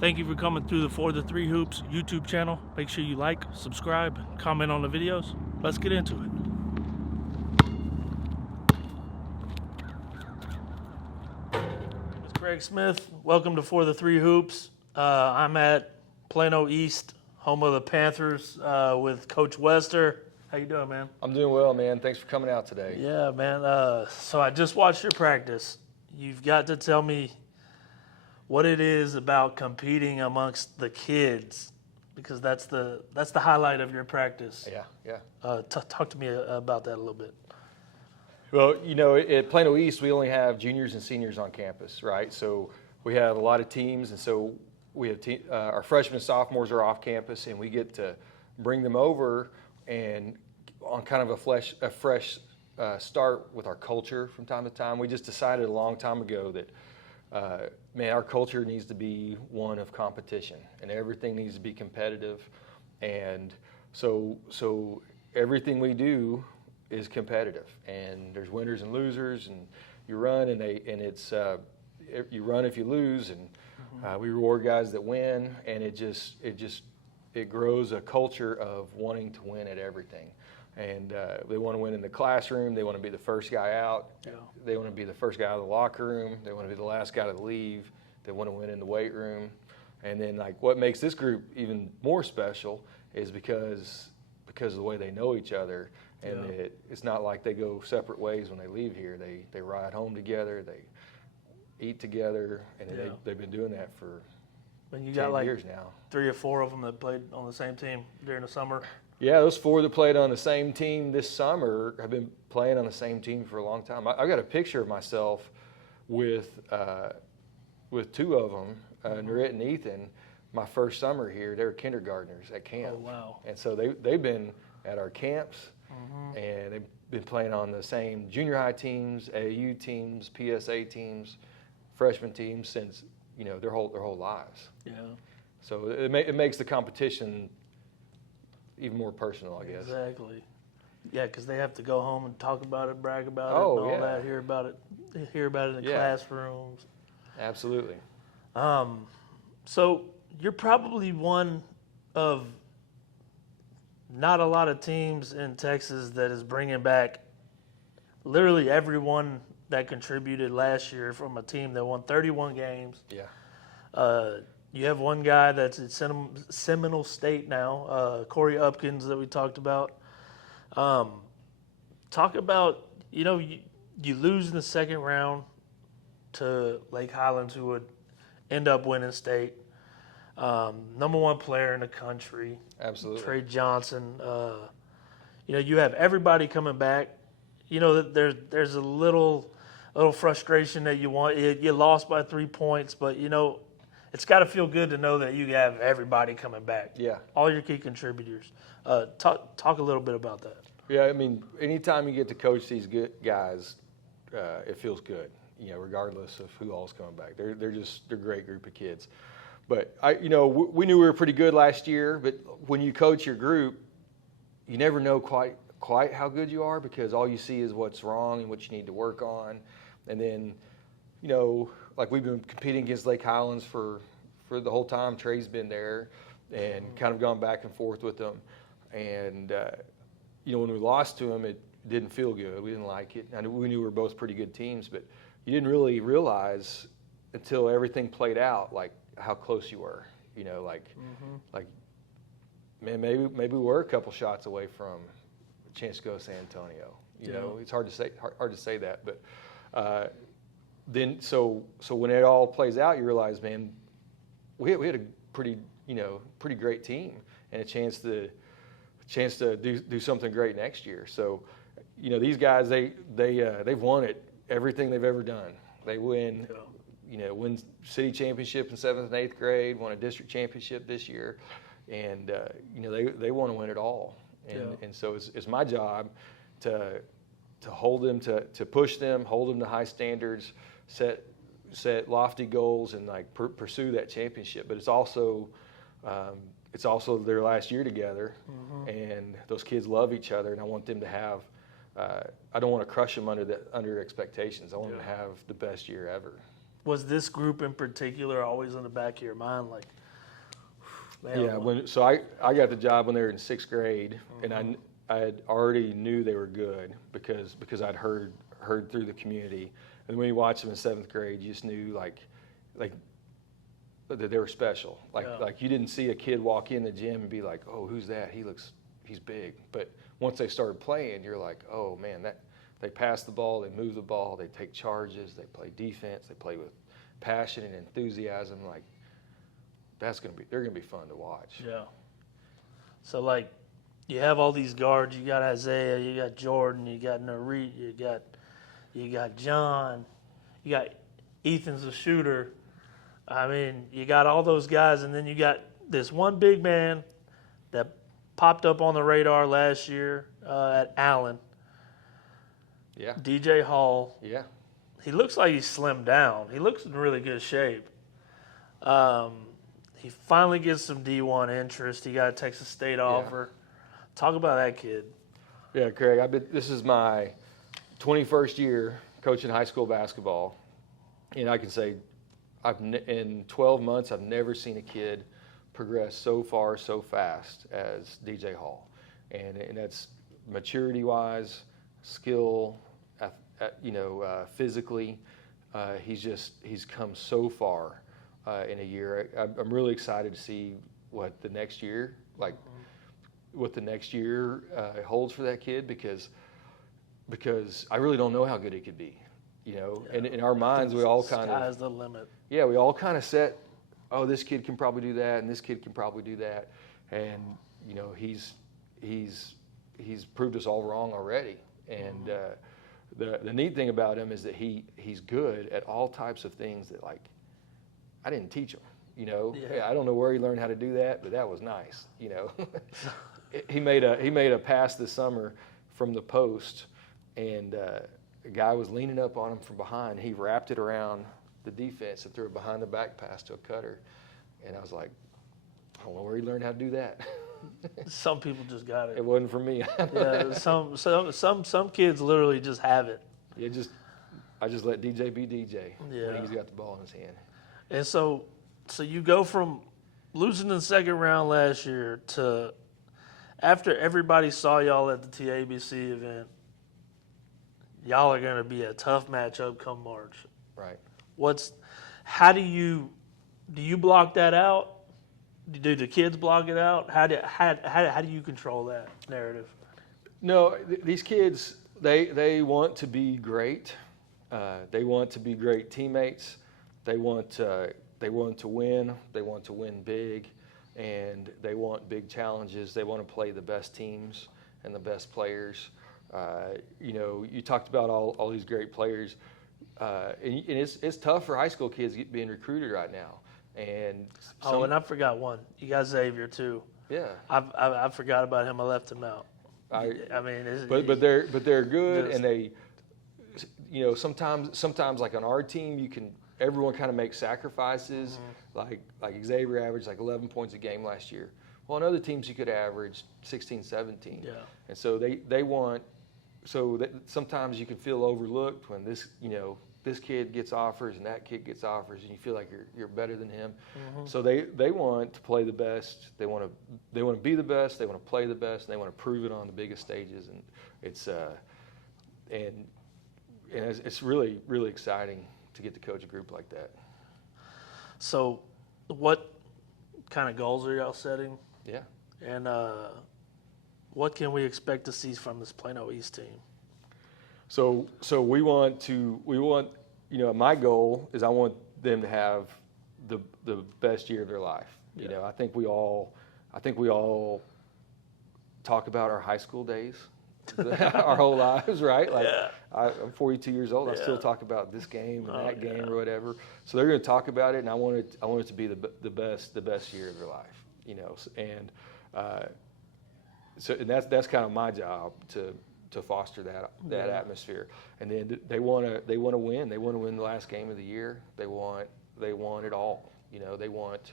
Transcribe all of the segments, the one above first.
Thank you for coming through the For the Three Hoops YouTube channel. Make sure you like, subscribe, comment on the videos. Let's get into it. It's Craig Smith. Welcome to For the Three Hoops. I'm at Plano East, home of the Panthers, with Coach Wester. How you doing, man? I'm doing well, man. Thanks for coming out today. Yeah, man. So I just watched your practice. You've got to tell me what it is about competing amongst the kids, because that's the highlight of your practice. Yeah. Talk to me about that a little bit. Well, you know, at Plano East, we only have juniors and seniors on campus, right? So we have a lot of teams, and so we have our freshmen and sophomores are off campus, and we get to bring them over and on kind of a fresh start with our culture from time to time. We just decided a long time ago that man, our culture needs to be one of competition, and everything needs to be competitive. And so everything we do is competitive, and there's winners and losers, and you run, and it's you run if you lose, and we reward guys that win, and it grows a culture of wanting to win at everything. And they want to win in the classroom. They want to be the first guy out. Yeah. They want to be the first guy out of the locker room. They want to be the last guy to leave. They want to win in the weight room. And then, like, what makes this group even more special is because of the way they know each other. And it's not like they go separate ways when they leave here. They ride home together. They eat together. And they've been doing that for And you 10 got like years now. 3 or 4 of them that played on the same team during the summer. Yeah, those 4 that played on the same team this summer have been playing on the same team for a long time. I've got a picture of myself with 2 of them, Norette and Ethan. My first summer here, they were kindergartners at camp. Oh, wow. And so they've been at our camps, and they've been playing on the same junior high teams, AAU teams, PSA teams, freshman teams since, you know, their whole lives. Yeah. So it makes the competition even more personal, I guess. Exactly. Yeah, because they have to go home and talk about it, brag about it, and all that. Hear about it in the classrooms. Absolutely. So you're probably one of not a lot of teams in Texas that is bringing back literally everyone that contributed last year from a team that won 31 games. Yeah. You have one guy that's at Seminole State now, Corey Upkins, that we talked about. Talk about, you lose in the second round to Lake Highlands, who would end up winning state. Number 1 player in the country. Absolutely. Trey Johnson. You have everybody coming back. There's a little frustration that you lost by 3 points, but it's got to feel good to know that you have everybody coming back. Yeah. All your key contributors. Talk a little bit about that. Yeah, I mean, anytime you get to coach these good guys, it feels good, regardless of who all's coming back. They're a great group of kids. But we knew we were pretty good last year, but when you coach your group, you never know quite how good you are, because all you see is what's wrong and what you need to work on. And then, like, we've been competing against Lake Highlands for the whole time Trey's been there, and kind of gone back and forth with them. And, when we lost to them, it didn't feel good. We didn't like it. And we knew we were both pretty good teams, but you didn't really realize until everything played out, like, how close you were. Like, man, maybe we were a couple shots away from a chance to go to San Antonio. It's hard to say that, but then so when it all plays out, you realize, man, we had a pretty great team, and a chance to do something great next year. So, these guys, they've won it everything they've ever done. They win city championship in 7th and 8th grade, won a district championship this year, and they want to win it all. And so it's my job to hold them, to push them, hold them to high standards, set lofty goals, and like pursue that championship. But it's also their last year together, and those kids love each other, and I want them to have. I don't want to crush them under expectations. I want them to have the best year ever. was this group in particular always in the back of your mind, like, man, Yeah, so I got the job when they were in sixth grade, and I had already knew they were good because I'd heard through the community, and when you watch them in seventh grade, you just knew like that they were special. Like you didn't see a kid walk in the gym and be like, oh, who's that? He's big. But once they started playing, you're like, oh man, that they pass the ball, they move the ball, they take charges, they play defense, they play with passion and enthusiasm. Like they're gonna be fun to watch. Yeah. So like, you have all these guards. You got Isaiah, you got Jordan, you got Narit, you got John, you got Ethan's a shooter. I mean, you got all those guys, and then you got this one big man that popped up on the radar last year at Allen. Yeah. DJ Hall. Yeah. He looks like he's slimmed down. He looks in really good shape. He finally gets some D1 interest. He got a Texas State offer. Talk about that kid. Yeah, Craig. This is my 21st year coaching high school basketball, and I can say, in 12 months, I've never seen a kid progress so far, so fast as DJ Hall, and that's maturity-wise, skill, physically. He's come so far in a year. I'm really excited to see what the next year holds for that kid because I really don't know how good he could be. And in our minds, we all kind of sky's the limit. Yeah, we all kind of set, oh, this kid can probably do that, and this kid can probably do that, and he's proved us all wrong already. And the neat thing about him is that he's good at all types of things that I didn't teach him. Yeah, I don't know where he learned how to do that, but that was nice. He made a pass this summer from the post, and a guy was leaning up on him from behind. He wrapped it around the defense and threw a behind the back pass to a cutter. And I was like, I don't know where he learned how to do that. Some people just got it. It wasn't for me. Yeah, some kids literally just have it. I just let DJ be DJ Yeah. when he's got the ball in his hand. And so you go from losing in the second round last year to after everybody saw y'all at the TABC event, y'all are going to be a tough matchup come March. Right. How do you block that out? Do the kids block it out? How do you control that narrative? No, these kids, they want to be great. They want to be great teammates. They want to win. They want to win big, and they want big challenges. They want to play the best teams and the best players. You talked about all these great players, and it's tough for high school kids being recruited right now. And and I forgot one. You got Xavier too. Yeah, I forgot about him. I left him out. But they're good, and they, sometimes like on our team, everyone kind of makes sacrifices. Mm-hmm. Like Xavier averaged 11 points a game last year. Well, on other teams, you could average 16, 17. Yeah. And so they want. So that sometimes you can feel overlooked when this kid gets offers and that kid gets offers, and you feel like you're better than him. Mm-hmm. So they want to play the best. They want to be the best. They want to play the best. And they want to prove it on the biggest stages. And it's really, really exciting to get to coach a group like that. So, what kind of goals are y'all setting? Yeah. And what can we expect to see from this Plano East team? So we want my goal is I want them to have the best year of their life. Yeah. I think we all talk about our high school days, our whole lives, right? I'm 42 years old. I still talk about this game and that game or whatever. So they're going to talk about it, and I want it to be the best year of their life. And so that's kind of my job to foster that atmosphere. And then they want to win. They want to win the last game of the year. They want it all. They want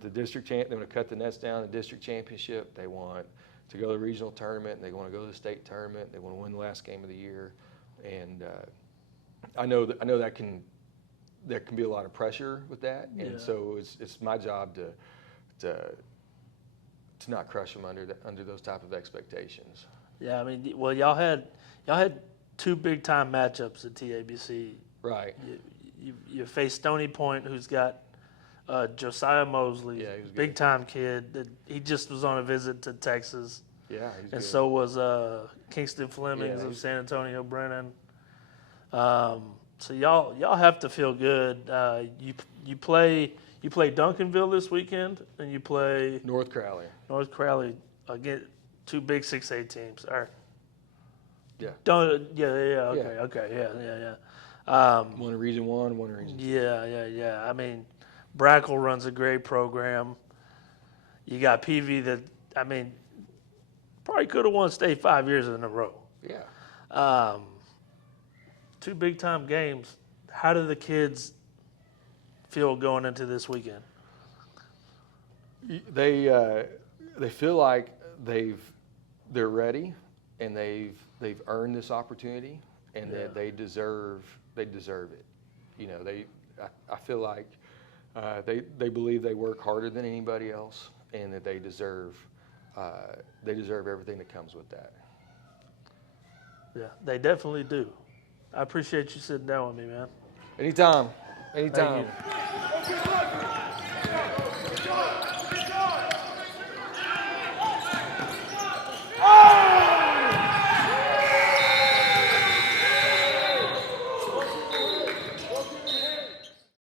the district champ. They want to cut the nets down. The district championship. They want to go to the regional tournament. They want to go to the state tournament. They want to win the last game of the year. And I know that there can be a lot of pressure with that, and Yeah. so it's my job to not crush them under those type of expectations. Yeah, I mean, well, y'all had two big time matchups at TABC. Right. You faced Stony Point, who's got Josiah Mosley, Yeah, he was good. big time kid. He just was on a visit to Texas, Yeah, he's and good. so was Kingston Flemings Yeah, of San Antonio Brennan. So y'all have to feel good. You play Duncanville this weekend, and you play North Crowley. North Crowley again. Two big 6A teams. Yeah. Okay. One in Region 1, one in Region 2. Yeah. I mean, Brackle runs a great program. You got PV that, I mean, probably could have won state 5 years in a row. Yeah. Two big time games. How do the kids feel going into this weekend? They feel like they're ready, and they've earned this opportunity, and that they deserve it. You know, I feel like they believe they work harder than anybody else, and that they deserve everything that comes with that. Yeah, they definitely do. I appreciate you sitting down with me, man. Anytime. Thank you.